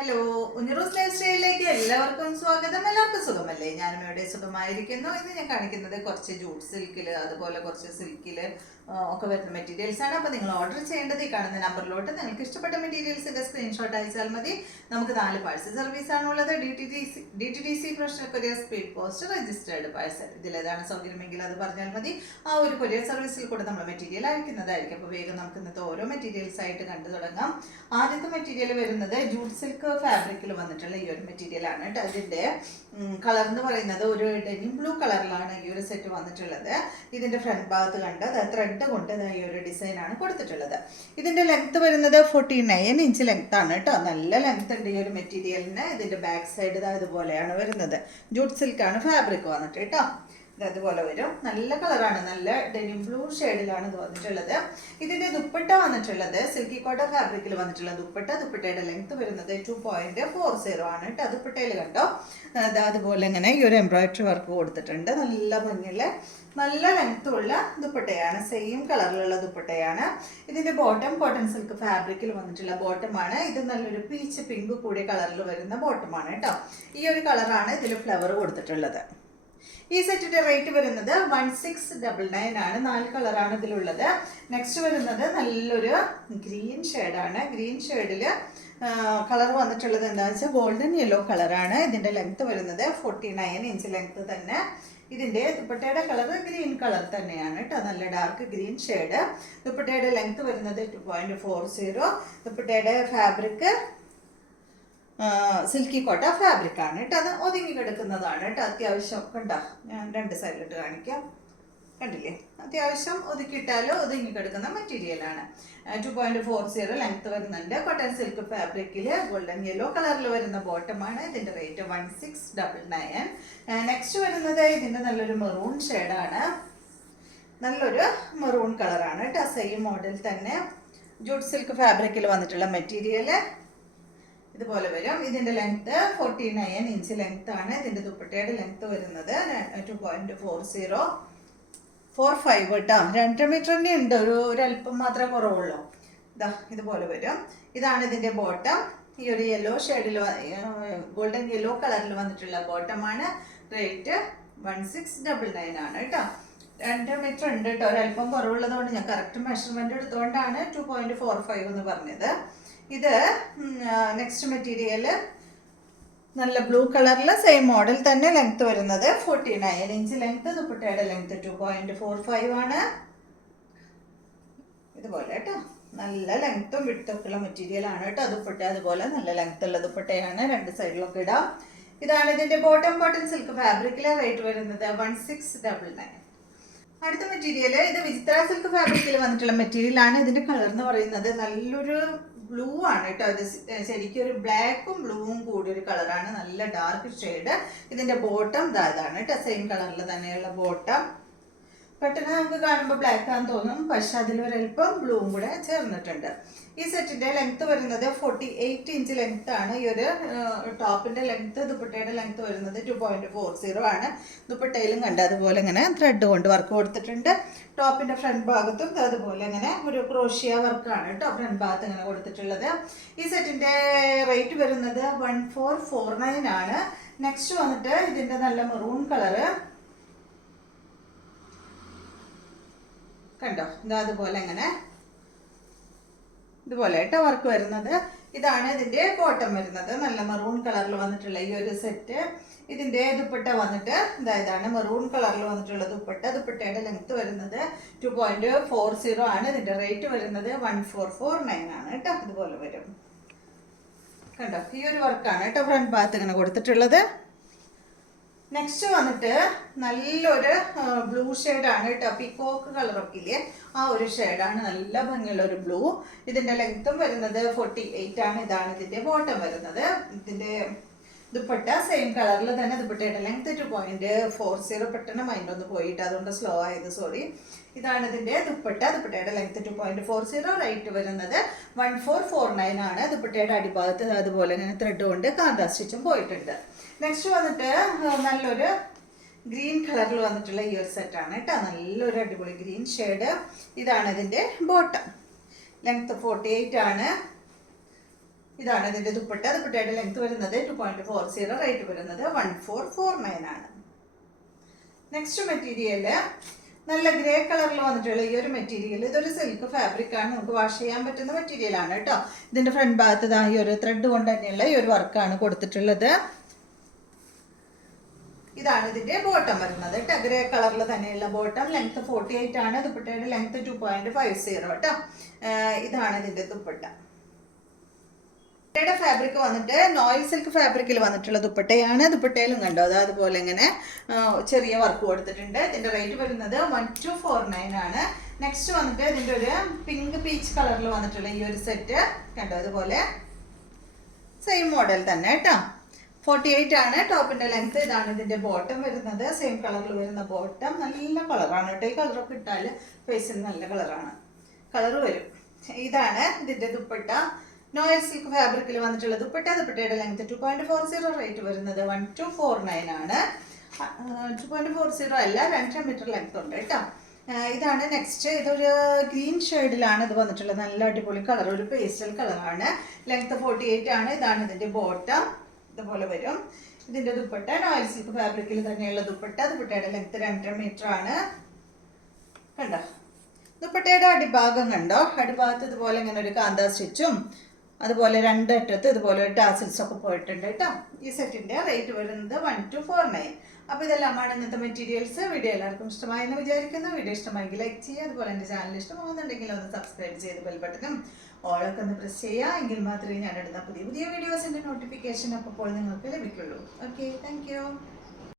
Hello, ഉഞ്ഞിറോസ് life സ്റ്റൈലിലേക്ക് എല്ലാവർക്കും സ്വാഗതം. എല്ലാവർക്കും സുഖമല്ലേ? ഞാനും ഇവിടെ സുഖമായിരിക്കുന്നു. ഇന്ന് ഞാൻ കാണിക്കുന്നത് കുറച്ച് ജൂട്ട് സിൽക്കില് അതുപോലെ കുറച്ച് സിൽക്കില് ഒക്കെ വരുന്ന മെറ്റീരിയൽസ് ആണ്. അപ്പോൾ നിങ്ങൾ ഓർഡർ ചെയ്യേണ്ടത് ഈ കാണുന്ന നമ്പറിലോട്ട് നിങ്ങൾക്ക് ഇഷ്ടപ്പെട്ട മെറ്റീരിയൽസിന്റെ സ്ക്രീൻഷോട്ട് അയച്ചാൽ മതി. നമുക്ക് 4 പാഴ്സൽ സർവീസ് ആണുള്ളത്. DTDC professional courier, speed post, registered parcel. ഇതിലേതാണ് സൗകര്യമെങ്കിൽ അത് പറഞ്ഞാൽ മതി. ആ ഒരു കൊറിയർ സർവീസിൽ കൂടെ നമ്മൾ മെറ്റീരിയൽ അയക്കുന്നതായിരിക്കും. അപ്പോൾ വേഗം നമുക്ക് ഇന്നത്തെ ഓരോ മെറ്റീരിയൽസ് ആയിട്ട് കണ്ടു തുടങ്ങാം. ആദ്യത്തെ മെറ്റീരിയൽ വരുന്നത് ജൂട്ട് സിൽക്ക് ഫാബ്രിക്കിൽ വന്നിട്ടുള്ള ഈ ഒരു മെറ്റീരിയൽ ആണ് കേട്ടോ. അതിന്റെ കളർ എന്ന് പറയുന്നത് ഒരു ഡെനിം ബ്ലൂ കളറിലാണ് ഈ ഒരു സെറ്റ് വന്നിട്ടുള്ളത്. ഇതിന്റെ ഫ്രണ്ട് ഭാഗത്ത് കണ്ട് ത്രെഡ് കൊണ്ട് ഈ ഒരു ഡിസൈൻ ആണ് കൊടുത്തിട്ടുള്ളത്. ഇതിന്റെ ലെങ്ത് വരുന്നത് 49 ഇഞ്ച് ലെങ്ത് ആണ് കേട്ടോ. നല്ല ലെങ്ത് ഉണ്ട് ഈ ഒരു മെറ്റീരിയലിന്. ഇതിന്റെ ബാക്ക് സൈഡ് ഇതുപോലെയാണ് വരുന്നത്. ജൂട്ട് സിൽക്ക് ആണ് ഫാബ്രിക് വന്നിട്ട് കേട്ടോ. അതുപോലെ വരും. നല്ല കളറാണ്, നല്ല ഡെനിം ബ്ലൂ ഷെയ്ഡിലാണ് ഇത് വന്നിട്ടുള്ളത്. ഇതിന്റെ ദുപ്പട്ട വന്നിട്ടുള്ളത് സിൽക്കി കോട്ട ഫാബ്രിക്കിൽ വന്നിട്ടുള്ള ദുപ്പട്ടയുടെ ലെങ്ത് വരുന്നത് 2.40 ആണ് കേട്ടോ. ദുപ്പട്ടയിൽ കണ്ടോ, അതുപോലെ ഇങ്ങനെ ഈ ഒരു എംബ്രോയിഡറി വർക്ക് കൊടുത്തിട്ടുണ്ട്. നല്ല ഭംഗിയുള്ള നല്ല ലെങ്ത് ഉള്ള ദുപ്പട്ടയാണ്, സെയിം കളറിലുള്ള ദുപ്പട്ടയാണ്. ഇതിന്റെ ബോട്ടം കോട്ടൺ സിൽക്ക് ഫാബ്രിക്കിൽ വന്നിട്ടുള്ള ബോട്ടമാണ്. ഇത് നല്ലൊരു പീച്ച് പിങ്ക് കൂടിയ കളറിൽ വരുന്ന ബോട്ടമാണ് കേട്ടോ. ഈ ഒരു കളറാണ് ഇതിൽ ഫ്ലവർ കൊടുത്തിട്ടുള്ളത്. ഈ സെറ്റിന്റെ റേറ്റ് വരുന്നത് 1699 ആണ്. 4 കളറാണ് ഇതിലുള്ളത്. നെക്സ്റ്റ് വരുന്നത് നല്ലൊരു ഗ്രീൻ ഷെയ്ഡാണ്. ഗ്രീൻ ഷെയ്ഡിൽ കളർ വന്നിട്ടുള്ളത് എന്താണെന്ന് വെച്ചാൽ ഗോൾഡൻ യെല്ലോ കളറാണ്. ഇതിന്റെ ലെങ്ത് വരുന്നത് 49 ഇഞ്ച് ലെങ്ത് തന്നെ. ഇതിന്റെ ദുപ്പട്ടയുടെ കളർ ഗ്രീൻ കളർ തന്നെയാണ് കേട്ടോ. നല്ല ഡാർക്ക് ഗ്രീൻ ഷെയ്ഡ്. ദുപ്പട്ടയുടെ ലെങ്ത് വരുന്നത് 2.40. ദുപ്പട്ടയുടെ ഫാബ്രിക് സിൽക്കി കോട്ട ഫാബ്രിക് ആണ് കേട്ടോ. അത് ഒതുങ്ങി കിടക്കുന്നതാണ് കേട്ടോ. അത്യാവശ്യം കണ്ടോ, ഞാൻ 2 സൈഡിലിട്ട് കാണിക്കാം. കണ്ടില്ലേ, അത്യാവശ്യം ഒതുക്കിയിട്ടാലോ ഒതുങ്ങി കിടക്കുന്ന മെറ്റീരിയലാണ്. 2.40 ലെങ്ത് വരുന്നുണ്ട്. കോട്ടൺ സിൽക്ക് ഫാബ്രിക്കിൽ ഗോൾഡൻ യെല്ലോ കളറിൽ വരുന്ന ബോട്ടമാണ്. ഇതിന്റെ റേറ്റ് 1699. നെക്സ്റ്റ് വരുന്നത് ഇതിന്റെ നല്ലൊരു മെറൂൺ ഷെയ്ഡാണ്. നല്ലൊരു മെറൂൺ കളറാണ് കേട്ടോ. സെയിം മോഡൽ തന്നെ ജൂട്ട് സിൽക്ക് ഫാബ്രിക്കിൽ വന്നിട്ടുള്ള മെറ്റീരിയൽ ഇതുപോലെ വരും. ഇതിന്റെ ലെങ്ത് 49 ഇഞ്ച് ലെങ്ത് ആണ്. ഇതിന്റെ ദുപ്പട്ടയുടെ ലെങ്ത് വരുന്നത് 2.45 കേട്ടോ. 2 മീറ്റർ തന്നെ ഉണ്ട്, ഒരല്പം മാത്രമേ കുറവുള്ളൂ. ഇതുപോലെ വരും. ഇതാണ് ഇതിന്റെ ബോട്ടം. ഈ ഒരു യെല്ലോ ഷെയ്ഡിൽ ഗോൾഡൻ യെല്ലോ കളറിൽ വന്നിട്ടുള്ള ബോട്ടമാണ്. റേറ്റ് 1699 ആണ് കേട്ടോ. 2 മീറ്റർ ഉണ്ട് കേട്ടോ. ഒരല്പം കുറവുള്ളതുകൊണ്ട് ഞാൻ കറക്റ്റ് മെഷർമെന്റ് എടുത്തുകൊണ്ടാണ് 2.45 എന്ന് പറഞ്ഞത്. ഇത് നെക്സ്റ്റ് മെറ്റീരിയൽ നല്ല ബ്ലൂ കളറിൽ സെയിം മോഡൽ തന്നെ. ലെങ്ത് വരുന്നത് 49 ഇഞ്ച് ലെങ്ത്. ദുപ്പട്ടയുടെ ലെങ്ത് 2.45 ആണ്. ഇതുപോലെ കേട്ടോ. നല്ല ലെങ്ത്തും വിഡ്ത്തും ഉള്ള മെറ്റീരിയൽ ആണ് കേട്ടോ. ദുപ്പട്ട അതുപോലെ നല്ല ലെങ്ത് ഉള്ള ദുപ്പട്ടയാണ്. 2 സൈഡിലൊക്കെ ഇടാം. ഇതാണ് ഇതിന്റെ ബോട്ടം. കോട്ടൺ സിൽക്ക് ഫാബ്രിക്കിലെ റേറ്റ് വരുന്നത് 1699. അടുത്ത മെറ്റീരിയൽ ഇത് വിചിത്ര സിൽക്ക് ഫാബ്രിക്കിൽ വന്നിട്ടുള്ള മെറ്റീരിയൽ ആണ്. ഇതിന്റെ കളർ എന്ന് പറയുന്നത് നല്ലൊരു ബ്ലൂ ആണ് കേട്ടോ. ഇത് ശരിക്കും ഒരു ബ്ലാക്കും ബ്ലൂവും കൂടി ഒരു കളറാണ്. നല്ല ഡാർക്ക് ഷെയ്ഡ്. ഇതിന്റെ ബോട്ടം ഇതാണ് കേട്ടോ. സെയിം കളറിൽ തന്നെയുള്ള ബോട്ടം. പെട്ടെന്ന് നമുക്ക് കാണുമ്പോൾ ബ്ലാക്ക് ആണെന്ന് തോന്നും, പക്ഷെ അതിലൊരൽപ്പം ബ്ലൂവും കൂടെ ചേർന്നിട്ടുണ്ട്. ഈ സെറ്റിന്റെ ലെങ്ത് വരുന്നത് 48 ഇഞ്ച് ലെങ്ത് ആണ്. ഈ ഒരു ടോപ്പിന്റെ ലെങ്ത്. ദുപ്പട്ടയുടെ ലെങ്ത് വരുന്നത് 2.40 ആണ്. ദുപ്പട്ടയിലും കണ്ട് അതുപോലെ ഇങ്ങനെ ത്രെഡ് കൊണ്ട് വർക്ക് കൊടുത്തിട്ടുണ്ട്. ടോപ്പിന്റെ ഫ്രണ്ട് ഭാഗത്തും അതുപോലെ ഇങ്ങനെ ഒരു ക്രോഷ്യ വർക്കാണ് കേട്ടോ ഫ്രണ്ട് ഭാഗത്ത് ഇങ്ങനെ കൊടുത്തിട്ടുള്ളത്. ഈ സെറ്റിന്റെ റേറ്റ് വരുന്നത് 1449 ആണ്. നെക്സ്റ്റ് വന്നിട്ട് ഇതിന്റെ നല്ല മെറൂൺ കളറ് കണ്ടോ. അതുപോലെ ഇങ്ങനെ ഇതുപോലെ കേട്ടോ വർക്ക് വരുന്നത്. ഇതാണ് ഇതിന്റെ ബോട്ടം വരുന്നത്. നല്ല മെറൂൺ കളറിൽ വന്നിട്ടുള്ള ഈ ഒരു സെറ്റ്. ഇതിന്റെ ദുപ്പട്ട വന്നിട്ട് ഇതാണ് മെറൂൺ കളറിൽ വന്നിട്ടുള്ള ദുപ്പട്ട. ദുപ്പട്ടയുടെ ലെങ്ത് വരുന്നത് 2.40 ആണ്. ഇതിന്റെ റേറ്റ് വരുന്നത് 1449 ആണ് കേട്ടോ. ഇതുപോലെ വരും കണ്ടോ. ഈ ഒരു വർക്കാണ് കേട്ടോ ഫ്രണ്ട് ഭാഗത്ത് ഇങ്ങനെ കൊടുത്തിട്ടുള്ളത്. നെക്സ്റ്റ് വന്നിട്ട് നല്ലൊരു ബ്ലൂ ഷെയ്ഡാണ് കേട്ടോ. പീക്കോക്ക് കളറൊക്കെ ഇല്ലേ, ആ ഒരു ഷെയ്ഡാണ്. നല്ല ഭംഗിയുള്ള ഒരു ബ്ലൂ. ഇതിന്റെ ലെങ്ത്തും വരുന്നത് 48 ആണ്. ഇതാണ് ഇതിന്റെ ബോട്ടം വരുന്നത്. ഇതിന്റെ ദുപ്പട്ട സെയിം കളറിൽ തന്നെ. ദുപ്പട്ടയുടെ ലെങ്ത് 2.40. പെട്ടെന്ന് മൈൻഡ് ഒന്ന് പോയിട്ട് അതുകൊണ്ട് സ്ലോ ആയത്, സോറി. ഇതാണ് ഇതിന്റെ ദുപ്പട്ട. ദുപ്പട്ടയുടെ ലെങ്ത് 2.40. റേറ്റ് വരുന്നത് 1449 ആണ്. ദുപ്പട്ടയുടെ അടിഭാഗത്ത് അതുപോലെ ഇങ്ങനെ ത്രെഡ് കൊണ്ട് കാന്താ സ്റ്റിച്ചും പോയിട്ടുണ്ട്. നെക്സ്റ്റ് വന്നിട്ട് നല്ലൊരു ഗ്രീൻ കളറിൽ വന്നിട്ടുള്ള ഈ ഒരു സെറ്റാണ് കേട്ടോ. നല്ലൊരു അടിപൊളി ഗ്രീൻ ഷെയ്ഡ്. ഇതാണ് ഇതിന്റെ ബോട്ടം. ലെങ്ത് 48 ആണ്. ഇതാണ് ഇതിന്റെ ദുപ്പട്ട. ദുപ്പട്ടയുടെ ലെങ്ത് വരുന്നത് 2.40, റേറ്റ് വരുന്നത് 1449 ആണ്. നെക്സ്റ്റ് മെറ്റീരിയല് നല്ല ഗ്രേ കളറിൽ വന്നിട്ടുള്ള ഈ ഒരു മെറ്റീരിയൽ, ഇതൊരു സിൽക്ക് ഫാബ്രിക് ആണ്, നമുക്ക് വാഷ് ചെയ്യാൻ പറ്റുന്ന മെറ്റീരിയൽ ആണ് കേട്ടോ. ഇതിന്റെ ഫ്രണ്ട് ഭാഗത്ത് ഈ ഒരു ത്രെഡ് കൊണ്ട് തന്നെയുള്ള ഈ ഒരു വർക്കാണ് കൊടുത്തിട്ടുള്ളത്. ഇതാണ് ഇതിന്റെ ബോട്ടം വരുന്നത് കേട്ടോ, ഗ്രേ കളറിൽ തന്നെയുള്ള ബോട്ടം. ലെങ്ത് 48 ആണ്. ദുപ്പട്ടയുടെ ലെങ്ത് 2.50 കേട്ടോ. ഇതാണ് ഇതിന്റെ ദുപ്പട്ട. ദുപ്പട്ടയുടെ ഫാബ്രിക് വന്നിട്ട് നോയിൽ സിൽക്ക് ഫാബ്രിക്കിൽ വന്നിട്ടുള്ള ദുപ്പട്ടയാണ്. ദുപ്പട്ടയിലും കണ്ടോ അത് അതുപോലെ ഇങ്ങനെ ചെറിയ വർക്ക് കൊടുത്തിട്ടുണ്ട്. ഇതിന്റെ റേറ്റ് വരുന്നത് 1249 ആണ്. നെക്സ്റ്റ് വന്നിട്ട് ഇതിന്റെ ഒരു പിങ്ക് പീച്ച് കളറിൽ വന്നിട്ടുള്ള ഈ ഒരു സെറ്റ് കണ്ടോ, അതുപോലെ സെയിം മോഡൽ തന്നെ കേട്ടോ. 48 ആണ് ടോപ്പിന്റെ ലെങ്ത്. ഇതാണ് ഇതിന്റെ ബോട്ടം വരുന്നത്. സെയിം കളറിൽ വരുന്ന ബോട്ടം. നല്ല കളറാണ് കേട്ടോ. ഈ കളറൊക്കെ ഇട്ടാൽ ഫേസിന് നല്ല കളറാണ്, കളർ വരും. ഇതാണ് ഇതിന്റെ ദുപ്പട്ട. നോയിൽ സിൽക്ക് ഫാബ്രിക്കിൽ വന്നിട്ടുള്ള ദുപ്പട്ട. ദുപ്പട്ടയുടെ ലെങ്ത് 2.40, റേറ്റ് വരുന്നത് 1249 ആണ്. 2.40 അല്ല, 2 മീറ്റർ ലെങ്ത് ഉണ്ട് കേട്ടോ. ഇതാണ് നെക്സ്റ്റ്. ഇതൊരു ഗ്രീൻ ഷെയ്ഡിലാണ് ഇത് വന്നിട്ടുള്ളത്. നല്ല അടിപൊളി കളർ, ഒരു പേസ്റ്റൽ കളറാണ്. ലെങ്ത് 48 ആണ്. ഇതാണ് ഇതിന്റെ ബോട്ടം, ഇതുപോലെ വരും. ഇതിന്റെ ദുപ്പട്ട നോയിൽ സിൽക്ക് ഫാബ്രിക്കിൽ തന്നെയുള്ള ദുപ്പട്ട. ദുപ്പട്ടയുടെ ലെങ്ത് 2 മീറ്റർ ആണ്. കണ്ടോ ദുപ്പട്ടയുടെ അടിഭാഗം കണ്ടോ, അടിഭാഗത്ത് ഇതുപോലെ ഇങ്ങനെ ഒരു കാന്താ സ്റ്റിച്ചും അതുപോലെ രണ്ടറ്റത്ത് ഇതുപോലെ ടാസിൽസ് ഒക്കെ പോയിട്ടുണ്ട് കേട്ടോ. ഈ സെറ്റിന്റെ റേറ്റ് വരുന്നത് 1249. അപ്പോൾ ഇതെല്ലാമാണ് ഇന്നത്തെ മെറ്റീരിയൽസ്. വീഡിയോ എല്ലാവർക്കും ഇഷ്ടമായെന്ന് വിചാരിക്കുന്നു. വീഡിയോ ഇഷ്ടമായെങ്കിൽ ലൈക്ക് ചെയ്യുക. അതുപോലെ എൻ്റെ ചാനൽ ഇഷ്ടമാകുന്നുണ്ടെങ്കിൽ ഒന്ന് സബ്സ്ക്രൈബ് ചെയ്ത് ബെൽ ബട്ടണും ഓളൊക്കെ ഒന്ന് പ്രസ് ചെയ്യുക. എങ്കിൽ മാത്രമേ ഞാൻ ഇടുന്ന പുതിയ പുതിയ വീഡിയോസിൻ്റെ നോട്ടിഫിക്കേഷൻ അപ്പോൾ നിങ്ങൾക്ക് ലഭിക്കുള്ളൂ. Okay, thank you.